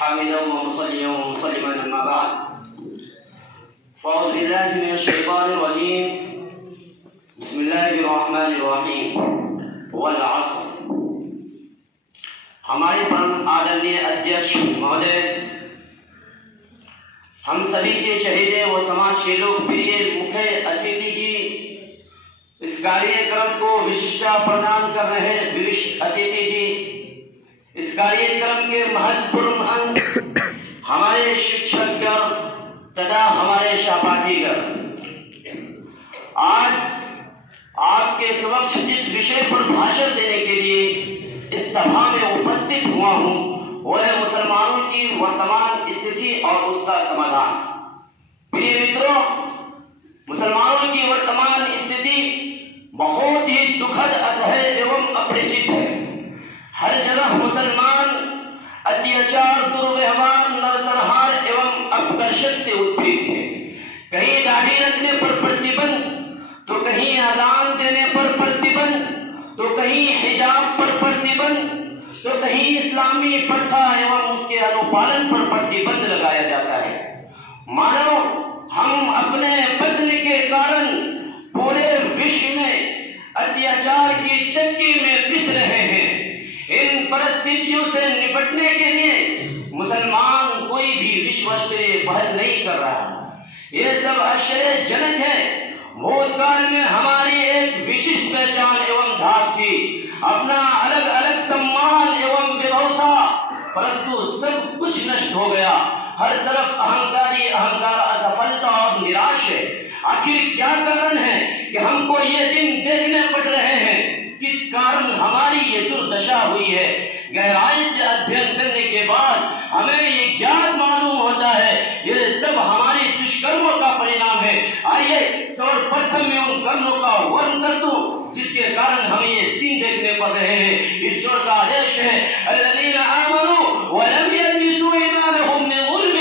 حامدا ومصليا ومسلما اما بعد فاعوذ بالله من الشيطان الرجيم بسم الله الرحمن الرحیم والعصر. ہمارے پرم آدरणीय अध्यक्ष महोदय, हम सभी के चहेते व समाज के लोकप्रिय मुख्य अतिथि जी, इस कार्यक्रम को विशिष्टता प्रदान कर रहे विशिष्ट अतिथि जी, इस कार्यक्रम के महत्वपूर्ण अंग हमारे शिक्षकगण तथा हमारे सहपाठीगण, आज आपके समक्ष जिस विषय पर भाषण देने के लिए इस सभा में उपस्थित हुआ हूं वह है मुसलमानों की वर्तमान स्थिति और उसका समाधान. प्रिय मित्रों, मुसलमानों की वर्तमान स्थिति बहुत ही दुखद, असह्य एवं अपरिचित है. हर जगह मुसलमान अत्याचार, दुर्व्यवहार, नरसंहार एवं अपकर्षक से उत्पीड़ित है. कहीं दाढ़ी रखने पर प्रतिबंध, तो कहीं अजान देने पर प्रतिबंध, तो कहीं हिजाब पर प्रतिबंध, तो कहीं इस्लामी प्रथा एवं उसके अनुपालन पर प्रतिबंध लगाया जाता है. मानो हम अपने बदन के कारण पूरे विश्व में अत्याचार की चक्की में पिस रहे हैं. इन परिस्थितियों से निपटने के लिए मुसलमान कोई भी विश्व स्तरीय पहल नहीं कर रहा. ये सब आश्चर्यजनक है. भूतकाल में हमारी एक विशिष्ट पहचान एवं धाक थी, अपना अलग अलग सम्मान एवं वैभव था, परंतु सब कुछ नष्ट हो गया. हर तरफ अहंकारी अहंकार, असफलता और निराश है. आखिर क्या कारण है कि हमको ये दिन देखने पड़ रहे हैं? किस कारण हमारी ये दुर्दशा हुई है? गहराई से अध्ययन करने के बाद हमें ये ज्ञान मालूम होता है ये सब हमारी दुष्कर्मों का परिणाम है. आइए सर्वप्रथम मैं उन कर्मों का वर्णन कर दूं जिसके कारण हमें ये दिन देखने पड़ रहे हैं. ईश्वर का आदेश है, अल्लज़ीना आमनू व लम यल्बिसू ईमानहुम बिज़ुल्म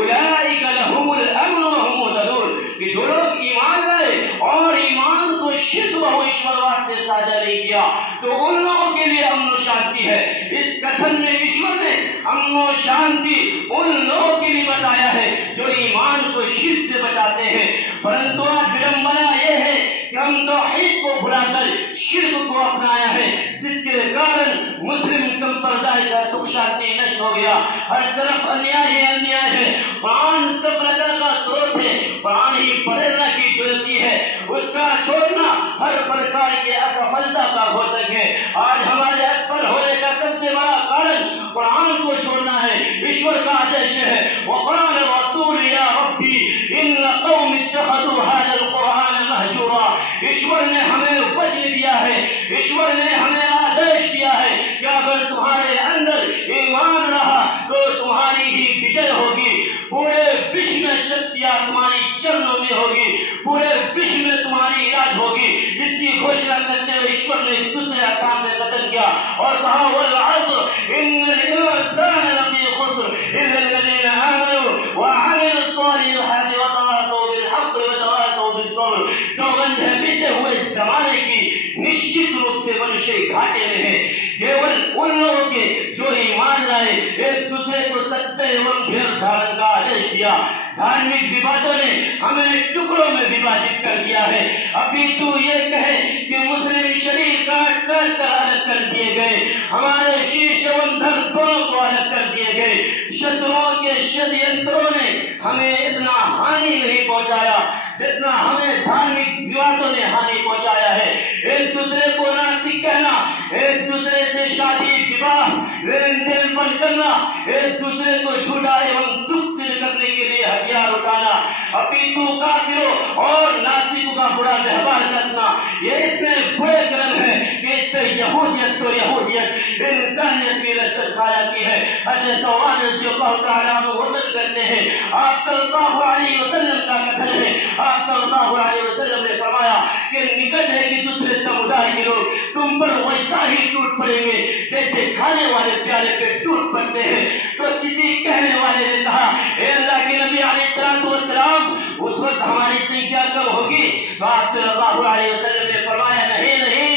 उलाइका लहुमुल अम्न व हुम मुहतदून, कि जो लोग ईमान लाए और ईमान को शिर्क व ईश्वरवाद से साझा नहीं किया तो उन लोगों के लिए अमन शांति है. इस कथन में ईश्वर ने अमन शांति उन लोगों के लिए बताया है जो ईमान को शिर्क से बचाते हैं. परंतु आज विडंबना यह है कि हम तौहीद को भुलाकर शिर्क को अपनाया है, जिसके कारण मुस्लिम संप्रदाय का सुख शांति नष्ट हो गया. हर तरफ अन्याय ही अन्याय है. कुरान सफलता का स्रोत है, कुरान ही प्रेरणा की ज्योति है, उसका छोड़ना हर प्रकार की असफलता का घोतक है. आज हमारे असफल होने का सबसे बड़ा कारण कुरान को छोड़ना है. ईश्वर का आदेश है, वक़ाल रसूल या रब्बी इन्न कौम इत्तखज़ू हाज़ल कुरान महजूरा. ईश्वर ने हमें वचन दिया है, ईश्वर ने हमें आदेश दिया है कि अगर तुम्हारे अंदर ईमान रहा तो तुम्हारी ही विजय होगी. पूरे विश्व में शक्तियां तुम्हारी चरणों में होगी, पूरे विश्व में तुम्हारी राज होगी. इसकी घोषणा करते हुए ईश्वर ने दूसरे आकाम में कथन किया और कहा वल अस्र इन्नल इंसान लफी खुस्र इल्ला अल्लज़ीना आमनू व अमिलुस सालिहाति व तवासौ बिल हक़्क़ि व तवासौ बिस सब्र. सौगंध है बीते हुए जमाने की, निश्चित रूप से मनुष्य घाटे में है. केवल उन लोगों के जो ईमान लाए, एक दूसरे को सत्य एवं धैर्य धारण का आदेश दिया. धार्मिक विवादों ने हमें टुकड़ों में विभाजित कर दिया है. अभी तू ये कहे कि मुस्लिम शरीर काट काट कर अलग कर दिए गए, हमारे शीश एवं धड़ दोनों को अलग कर दिए गए. शत्रुओं के षड्यंत्रों ने हमें इतना हानि नहीं पहुंचाया जितना हमें धार्मिक विवादों ने हानि पहुंचाया है. एक दूसरे को नास्तिक कहना, एक दूसरे से शादी विवाह लेन देन बंद करना, एक दूसरे को झूठा एवं दुख सिद्ध करने के लिए हथियार उठाना, अपितु काफिरों और नास्तिकों का बुरा व्यवहार करना, ये इतने बुरे कर्म है कि इससे यहूदियत तो यहूदियत, इंसानियत की लज्जत खा जाती है. हज़रत सवाल जो वर्णन करते हैं, आप सल्लल्लाहु अलैहि वसल्लम का कथन है, आप सल्लल्लाहु अलैहि वसल्लम ने फरमाया कि निकट है कि दूसरे समुदाय के लोग तुम पर वैसा ही टूट पड़ेंगे जैसे खाने वाले प्याले पे टूट पड़ते हैं. तो किसी कहने वाले ने कहा, ए अल्लाह के नबी अलैहिस्सलातु वस्सलाम, उस वक्त हमारी संख्या कम होगी? तो आप सल्लल्लाहु अलैहि वसल्लम ने फरमाया नहीं नहीं,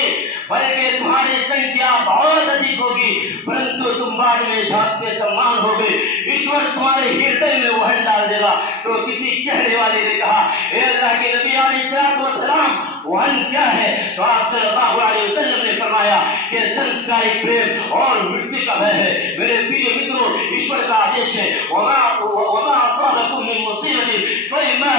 बल्कि तुम्हारी संख्या बहुत अधिक होगी, परंतु तुम बात पहाड़ में झांक के सम्मान हो गए, ईश्वर तुम्हारे हृदय में वहन डाल देगा। तो किसी कहने वाले ने कहा, ए अल्लाह के नबी अलैहिस्सलाम, वहन क्या है? तो आप सल्लल्लाहु अलैहि वसल्लम ने फरमाया कि संस्कारिक प्रेम और मृत्यु का भय है। मेरे प्रिय मित्रों, ईश्वर का आदेश है, वमा असाबकुम मिन मुसीबतिन फबिमा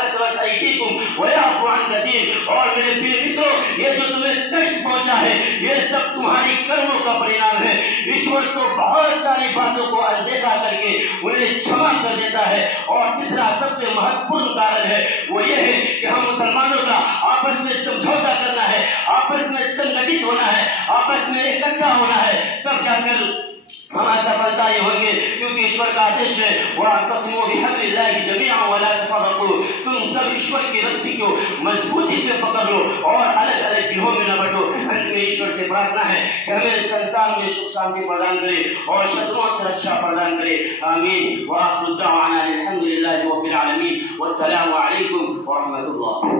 कसबत अयदीकुम व यअफु अन कसीर। और मेरे प्रिय मित्रों, ये जो तुम्हें कष्ट पहुंचा है, ये सब तुम्हारी कर्मों का परिणाम है। ईश्वर तो बहुत सारी बातों को अनदेखा करके उन्हें क्षमा कर देता है। और तीसरा सबसे महत्वपूर्ण कारण है वो ये है कि हम मुसलमानों का आपस में समझौता करना है, आपस में संगठित होना है, आपस में इकट्ठा होना है, तब जाकर हमारी सफलता ये होंगे। क्योंकि ईश्वर का आदेश है, वअतसिमू बिहब्लिल्लाहि जमीअन वला तफर्रकू, तुम सब ईश्वर की रस्सी को मजबूती से पकड़ लो और अलग अलग गिरोह में न बंटो। अंत में ईश्वर से प्रार्थना है कि हमें संसार में सुख शांति प्रदान करे और शत्रुओं से रक्षा प्रदान करे। आमीन। व आखिरु दावाना अल्हम्दुलिल्लाहि रब्बिल आलमीन। वस्सलामु अलैकुम व रहमतुल्लाह।